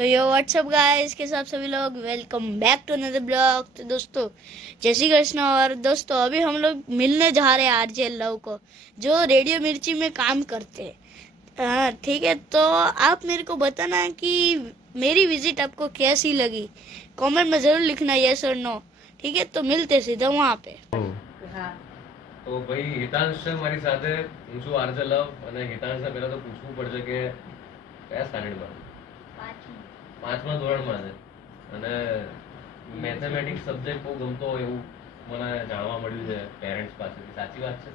तो यो WhatsApp guys के साथ सभी लोग welcome back to another blog. तो दोस्तों जय श्री कृष्ण। और दोस्तों अभी हम लोग मिलने जा रहे हैं आरजे लव को, जो रेडियो मिर्ची में काम करते हैं। हाँ ठीक है, तो आप मेरे को बताना कि मेरी विजिट आपको कैसी लगी। कमेंट में ज़रूर लिखना यस और नो। ठीक है, तो मिलते सीधा वहाँ पे। હા તો ભાઈ હિતાંશ છે મારી સાથે, હું છું આરજે લવ, અને હિતાંશને પહેલા તો પૂછવું પડશે કે કયા સ્ટાન્ડર્ડમાં? પાંચમા ધોરણમાં છે, અને મેથેમેટિક્સ સબ્જેક્ટ બહુ ગમતો હોય એવું મને જાણવા મળ્યું છે પેરેન્ટ્સ પાસેથી. સાચી વાત છે?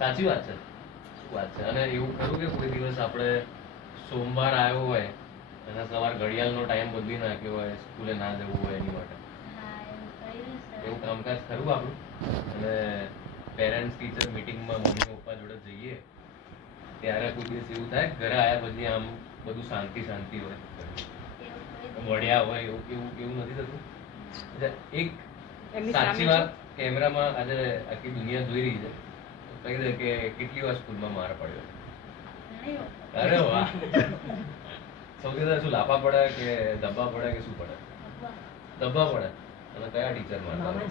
સાચી વાત છે. શું વાત છે? અને એવું ખરું કે કોઈ દિવસ આપણે સોમવાર આવ્યો હોય અને સવાર ઘડિયાળનો ટાઈમ બદલી નાખ્યો હોય, સ્કૂલે ના જવું હોય એની માટે, એવું કામકાજ ખરું આપણું? અને પેરેન્ટ્સ ટીચર મિટિંગમાં મમ્મી પપ્પા જોડે જઈએ ત્યારે કોઈ દિવસ એવું થાય ઘરે આવ્યા પછી આમ બધું શાંતિ શાંતિ હોય, વળ્યા હોય એવું એવું એવું નથી થતું? એક એમની સાચી સામે વાત કેમેરામાં આજે આખી દુનિયા જોઈ રહી છે, તો કહી દે કે કેટલી વાર સ્કૂલમાં માર પડ્યો? અરે વાહ! સૌથી વધારે શું લાફા પડે કે ધબ્બા પડે કે શું પડે? ધબ્બા પડે. અને કયા ટીચર મારતા હોય?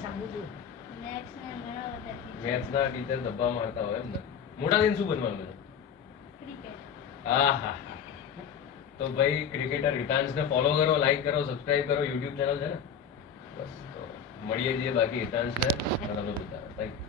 મેથ્સના ટીચર ધબ્બા મારતા હોય એમ ને? મોટા થઈને શું બનવાનું છે? આહા, તો ભાઈ ક્રિકેટર હિતાંશને ફોલો કરો, લાઈક કરો, સબસ્ક્રાઇબ કરો. યુટ્યુબ ચેનલ છે ને? બસ તો મળીએ છીએ બાકી હિતાંશને અને તમે બધા. Thank you.